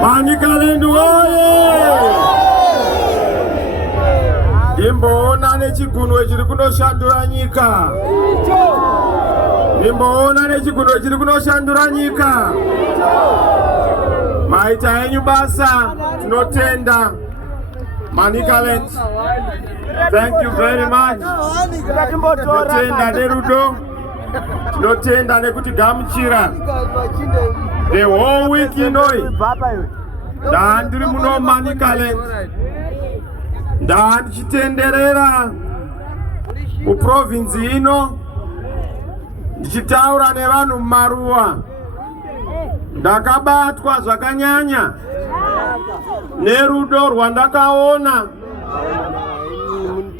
Manicaland oye! Imboona nechiguno chiri kunoshandura nyika. Imboona nechiguno chiri kunoshandura nyika. Maita enyu basa tinotenda. Manicaland, thank you very much. Tinotenda nerudo. Tinotenda nekuti gamuchira. The whole week inoi. Ndandiri muno Manicaland. Ndichitenderera muprovince ino ndichitaura nevanhu mumaruwa. Ndakabatwa zvakanyanya nerudo rwandakaona,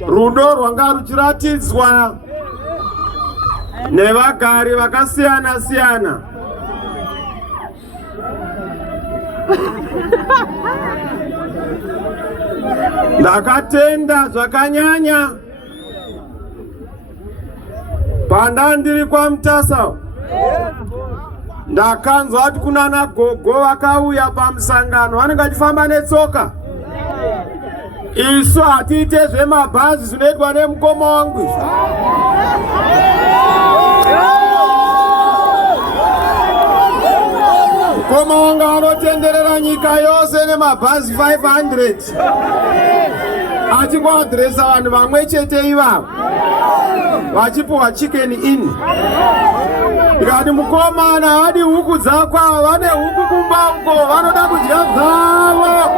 rudo rwanga ruchiratidzwa nevagari vakasiyana siyana. Ndakatenda zvakanyanya pandandiri kwaMutasa. Ndakanzwa kuti kunana gogo vakauya pamusangano vanenge vachifamba netsoka. Isu hatiite zvemabhazi zvinoitwa nemukoma wangu. Mukoma wangu anotenderera nyika yose nemabhazi 500. Achingoadresa vanhu vamwe chete ivavo vachipuwa chicken in. Ndikati mukomana havadi huku dzako, vane huku kumbango, vanoda kudya zvavo.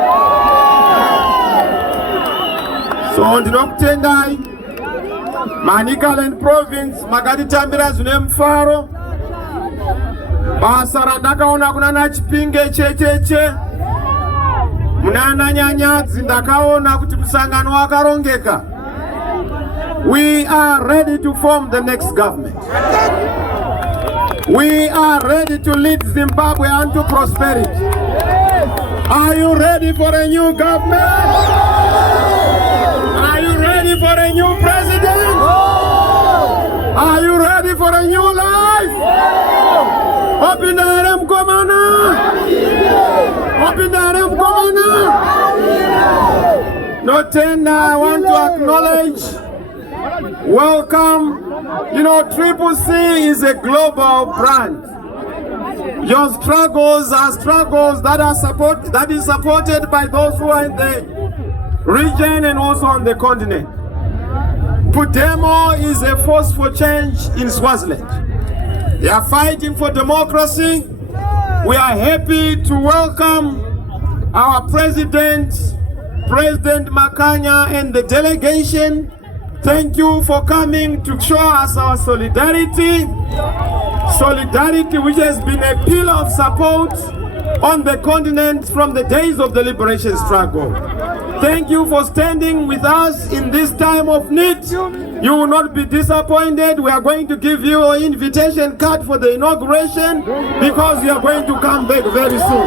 So ndinokutendai Manicaland province, makatitambira zvine mufaro. Basa randakaona kunana Chipinge checheche, munana Nyanyadzi ndakaona kuti musangano wakarongeka. We are ready to form the next government. We are ready to lead Zimbabwe unto prosperity. Are you ready for a new government? Are you ready for a new president? Are you ready for a new life? Open the arm, Komana! Open the arm, Komana! No tender, I want to acknowledge, welcome. You know, CCC is a global brand. Your struggles are struggles that is supported by those who are in the region and also on the continent. Pudemo is a force for change in Swaziland. They are fighting for democracy. We are happy to welcome our President Makanya and the delegation. Thank you for coming to show us our solidarity. Solidarity which has been a pillar of support on the continent from the days of the liberation struggle. Thank you for standing with us in this time of need. You will not be disappointed. We are going to give you an invitation card for the inauguration because you are going to come back very soon.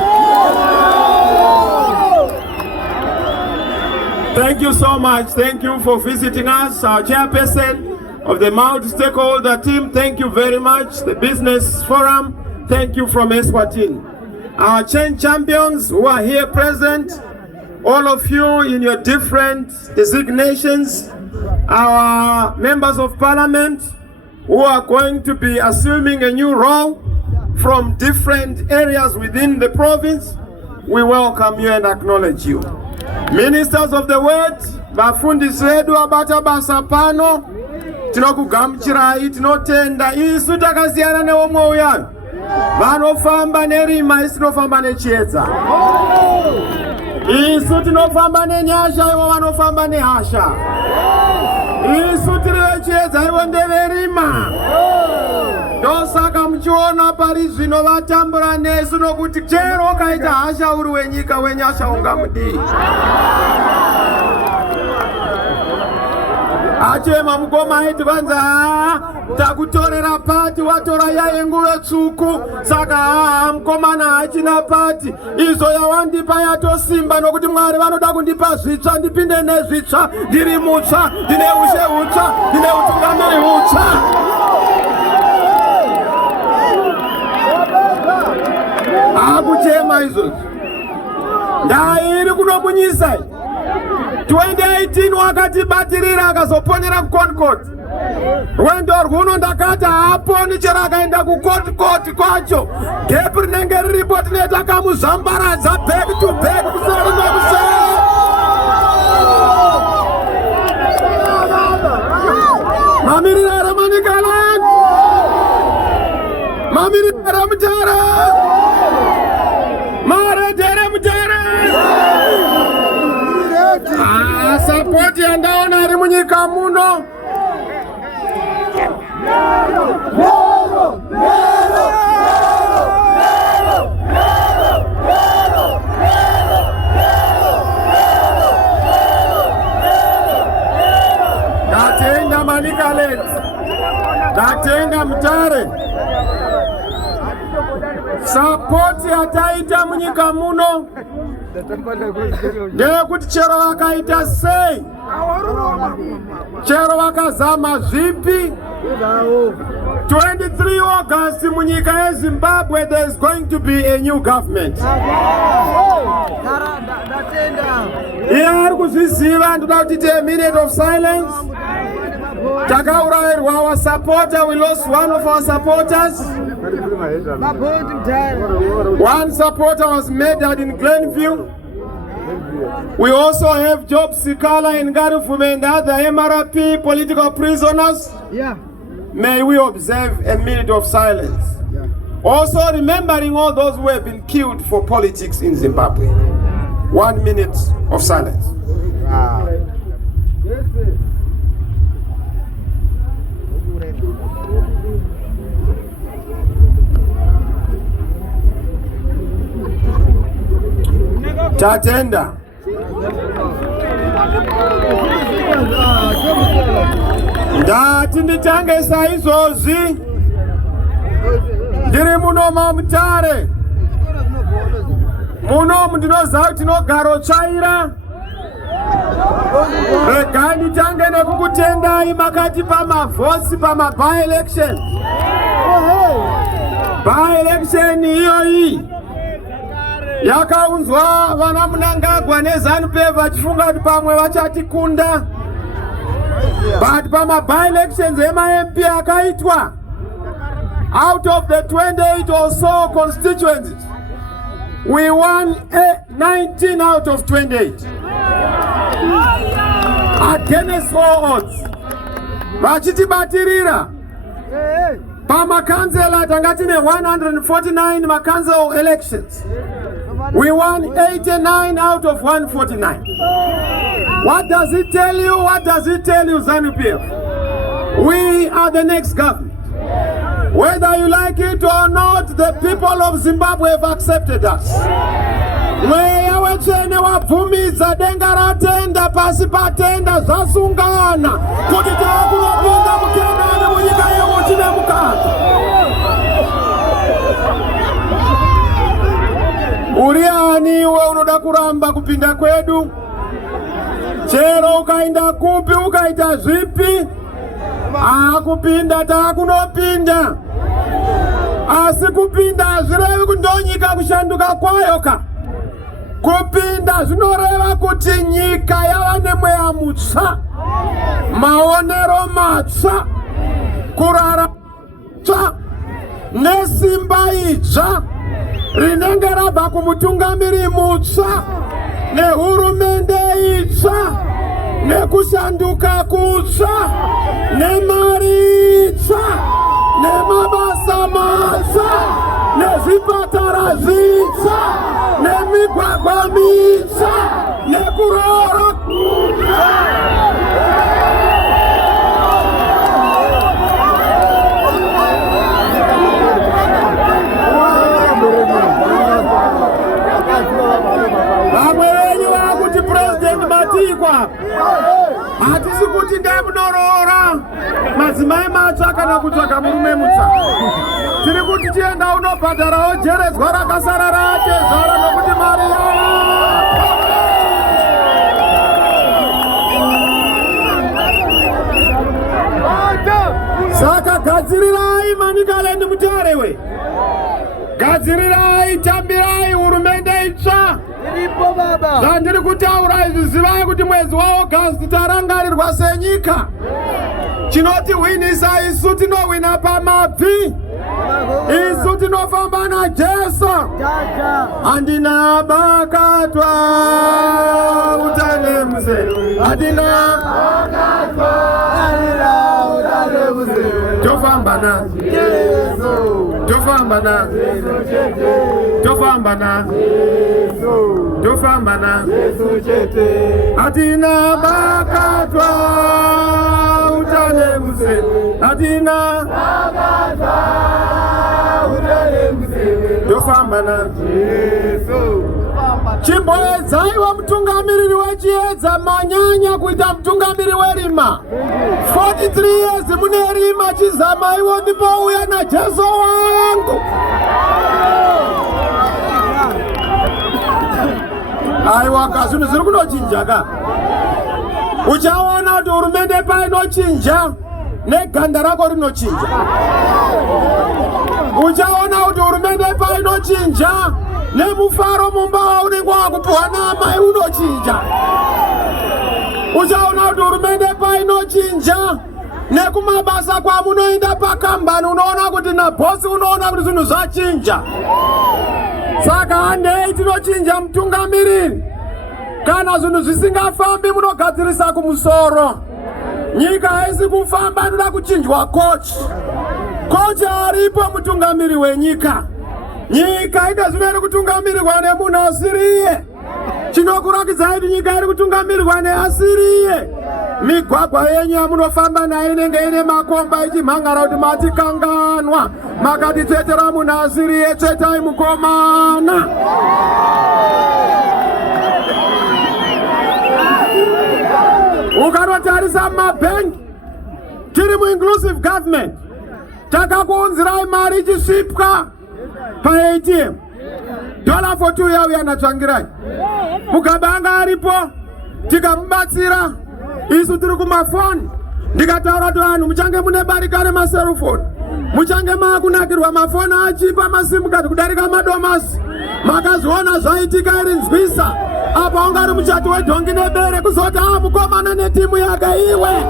Thank you so much. Thank you for visiting us. Our chairperson of the multi-stakeholder team, thank you very much. The business forum, thank you from Eswatini. Our change champions who are here present, all of you in your different designations, our members of parliament who are going to be assuming a new role from different areas within the province, we welcome you and acknowledge you. Ministers of the word, vafundisi vedu vabata basa pano, tinokugamuchirai, tinotenda. Isu takasiyana neomwe uya vanofamba nerima, isu tinofamba nechiedza. Isu tinofamba nenyasha, ivo vanofamba nehasha. Isu tiri vechiedza, ivo ndeverima. Ndosaka muchiona pari zvino vatambura nesu nokuti chero ukaita hasha uri wenyika, wenyasha ungamudii. Achema mukoma aiti vanza takutorera pati, watora yaye nguve tsvuku, saka mukomana hachina pati. Izo yawandipa yatosimba nokuti Mwari vanoda kundipa zvitsva, ndipinde nezvitsva, ndiri mutsva, ndine ushe hutsva, ndine utungamiri hutsva. Akuchema izvozvo. ndairi kunomunyisa 2018 wakatibatirira akazoponyera kuConcord. Rwendo rwuno ndakati haaponi chero akaenda kuConcord kwacho. Gepu rinenge riripo tineta kamuzvambaradza back to back kuseri nokuseri. Mamirira Ramanikaland. Mamirira Ramutara. Maredere Mutara. Support yandaona ari munyika muno. Ndatenga Manikaland. Ndatenga Mutare. Support yataita munyika muno ndeyekuti chero vakaita sei, chero vakazama zvipi, 23 August munyika yeZimbabwe there is going to be a new government. Iye ari kuzviziva. Ndoda kuti tiite a minute of silence. Takaurayirwa our supporter, we lost one of our supporters. One supporter was murdered in Glenview. We also have Job Sikala in Garufume and other MRP political prisoners. May we observe a minute of silence. Also remembering all those who have been killed for politics in Zimbabwe. 1 minute of silence. Tatenda. Ndati nditange saizvozvi ndiri muno maMutare. Muno ndinoziva kuti tinogara tsvaira. Rega nditange nekukutendai makati pamavhosi pama-by-election. By-election iyoyi yakaunzwa vana Mnangagwa neZANU-PF vachifunga kuti pamwe vachatikunda. But pama-by-elections ema-MP akaitwa, out of the 28 or so constituencies, we won 19 out of 28. Against all odds. Vachitibatirira. Pama-council tanga tine 149 ma-council elections. We won 89 out of 149. What does it tell you? What does it tell you, ZANU-PF? We are the next government. Whether you like it or not, the people of Zimbabwe have accepted us. Mweya wetsvene wabvumidza denga ratenda pasi patenda zvasungana kuti taakunopinda mutendane munyika yedu tine mukaka. Uri ani iwe unoda kuramba kupinda kwedu? Chero ukaenda kupi ukaita zvipi, kupinda taakunopinda. Asi kupinda hazvirevi kuti ndonyika kushanduka kwayo ka. Kupinda zvinoreva kuti nyika yava nemweya mutsva, maonero matsva, kurara tsva, nesimba idzva rinenge rabva kumutungamiri mutsva, nehurumende itsva, nekushanduka kutsva, nemari itsva, nemabasa matsva, nezvipatara zvitsva, nemigwagwa mitsva, nekurora kutsva. Vamwe venyu vakuti President Matikwa hatisi kuti ndemunorora madzimai matsva kana kutsvaga murume mutsva. Tiri kuti tienda unobhadharawo jeredzwa rakasara ratezvara nokuti mari yava. Saka gadzirirai Manikaland Mutare we. Gadzirirai, tambirai hurumende itsva. Zvandiri kutaura izvi zivai kuti mwezi waAugust tarangarirwa senyika. Chinotihwinisa isu tinohwina pamabvi. Isu tinofamba naJesu. Handina bakatwa utane muzere. Handina bakatwa utane muzere. Tofamba na tofamba na tofamba na tofamba na handina bakatwa utane muzere. Handina bakatwa utane muzere. Tofamba na chimboedzaiwa mutungamiriri wechiedza manyanya kuita mutungamiriri werima. 43 years mune rima chizamaiwo ndipouya naJesu wangu. Aiwa kazvinhu zviri kunochinja ka. Uchaona kuti hurumende painochinja neganda rako rinochinja. Uchaona kuti hurumende painochinja nemufaro mumba waunenge wakupuwa namai unochinja. Uchaona kuti hurumende painochinja nekumabasa kwamunoenda pakambani unoona kuti nabhosi unoona kuti zvinhu zvachinja. Saka handei tinochinja mutungamiriri. Kana zvinhu zvisingafambi munogadzirisa kumusoro. Nyika haisi kufamba, inoda kuchinjwa kochi. Kochi aripo mutungamiri wenyika. Nyika ita zvinoiri kutungamirirwa nemunhu asiriye. Chinokurakidza kuti nyika iri kutungamirirwa neasiriye. Migwagwa yenyu yamunofamba nayo inenge ine makomba ichimhangara kuti matikanganwa. Makatitsvetera munhu asiriye, tsvetai mukomana. Ukanotarisa mabhengi, tiri mu-inclusive government, takakuunzirai mari ichisvipwa pa-ATM. Dollar for 2 yauya natsvangirai. Mugabanga aripo, tikamubatsira. Isu tiri kumafoni. Ndikataura kuti vanhu muchange mune barika remaserufoni. Muchange makunakirwa mafoni achipa masimukati kudarika madomasi. Makaziona zvaitika iri nzwisa. Apa ungari muchati wedhongi nebere kuzoti mukomana netimu yake iwe.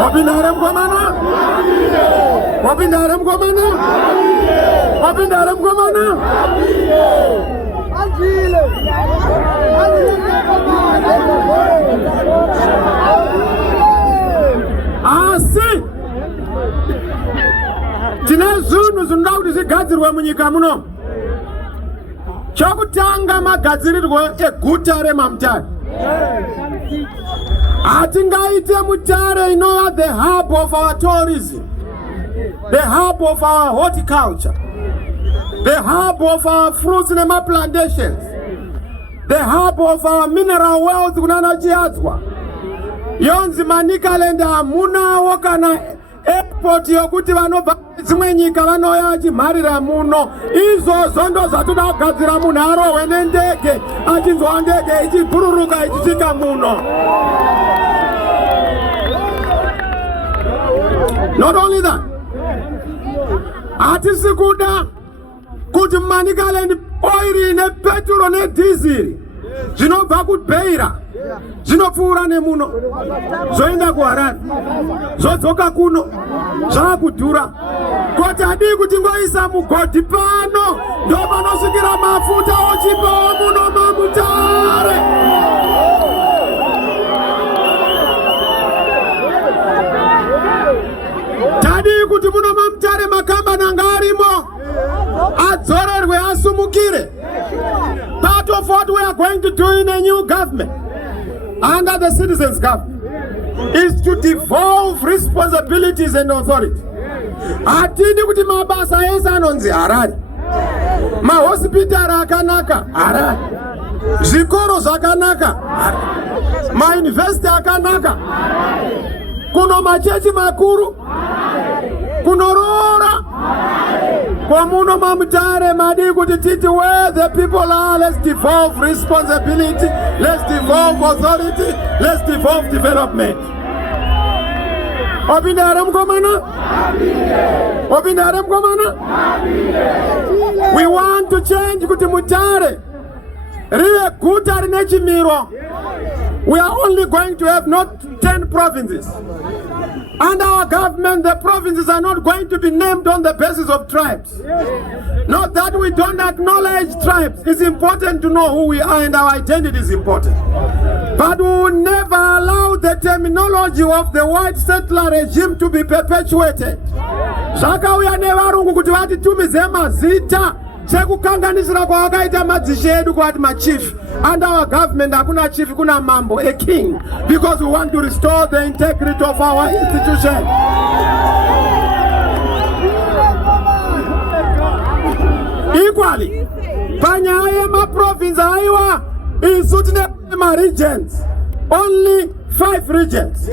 Wapinda here mukomana? Wapinda here mukomana? Wapinda here mukomana? Asi tine zvinhu zvinoda kuti zvigadzirwe munyika muno. Chokutanga magadzirirwe eguta reMamutare. Hatingaite Mutare inova the hub of our tourism, the hub of our horticulture, the hub of our fruits nemaplantations, the hub of our mineral wealth kunana Chiadzwa. Yonzi Manicaland hamunawo kana airport yokuti vanobva dzimwe nyika vanouya vachimharira muno. Izvozvo ndo zvatoda kugadzira munhu arohwe nendege achinzwa ndege ichibhururuka ichisvika muno. Not only that, hatisi kuda kuti muManicaland oil nepetrol nedizili zvinobva kuBeira zvinopfuura nemuno zvoenda kuHarare zvodzoka kuno zvakudhura. Koti hadii kuti ngoisa mugodhi pano ndopanosvikira mafuta ochipawo muno maMutare. Tadii kuti muno maMutare makambani anga arimo adzorerwe asumukire. Part of what we are going to do in a new government under the citizens' government is to devolve responsibilities and authority. Hatidi kuti mabasa ese anonzi Harare, mahospitari akanaka Harare, zvikoro zvakanaka Harare, mauniversity akanaka, kuno machechi makuru, kunoroora. Komuno maMutare madi kuti titi where the people are, let's devolve responsibility, let's devolve authority, let's devolve development. Opindare mkomana? Opindare mkomana? We want to change kuti Mutare rive guta rine chimiro. We are only going to have not 10 provinces. Under our government, the provinces are not going to be named on the basis of tribes. Not that we don't acknowledge tribes. It's important to know who we are and our identity is important. But we will never allow the terminology of the white settler regime to be perpetuated. Shaka we are never going to vati tumizema zita. Sekukanganisira kwa wakaita madzishe edu kwa machief. Under our government, hakuna chief, kuna mambo, a king. Because we want to restore the integrity of our institution. Equally, Panyaya ma province aiwa is ma regions. Only 5 regions.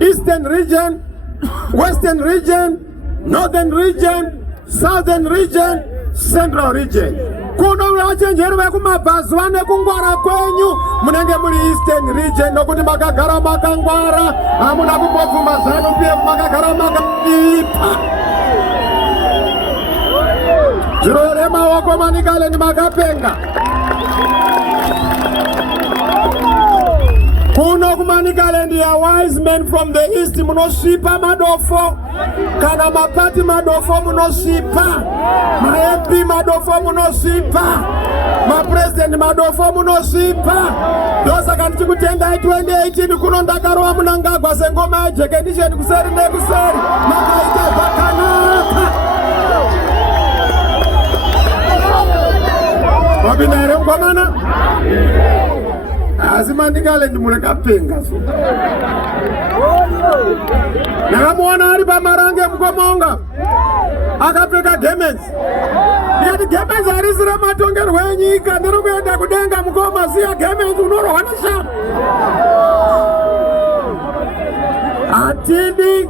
Eastern region, Western region, Northern region, Southern region, Central region. Kuno wachenjerwe kumabazwane kungwara kwenyu munenge muri Eastern region nokuti makagara makangwara hamuna kumbovuma zanu pia makagara makaipa. Zvirore maoko manikale ndi makapenga. Kuno kumanikale ndi a wise men from the east munoshipa madofo. Kana mapati madofo munoshipa. Ma MP madofo munoshipa. Ma president madofo munoshipa. Dosa kanti kutenda 2018 kuno ndakarowa munangagwa sengoma ejekendisheni kuseri nekuseri. Makaita bakanaka. Wabinare mkomana? Azimandikale ndi mulekapenga so. Nakamuona ari pamarange mkomonga. Akapfeka gemens. Ndiyati gemens arisire matongerwe enyika. Ndiri kuenda kudenga mukoma siya gemens unorohwa neshamu. Atidi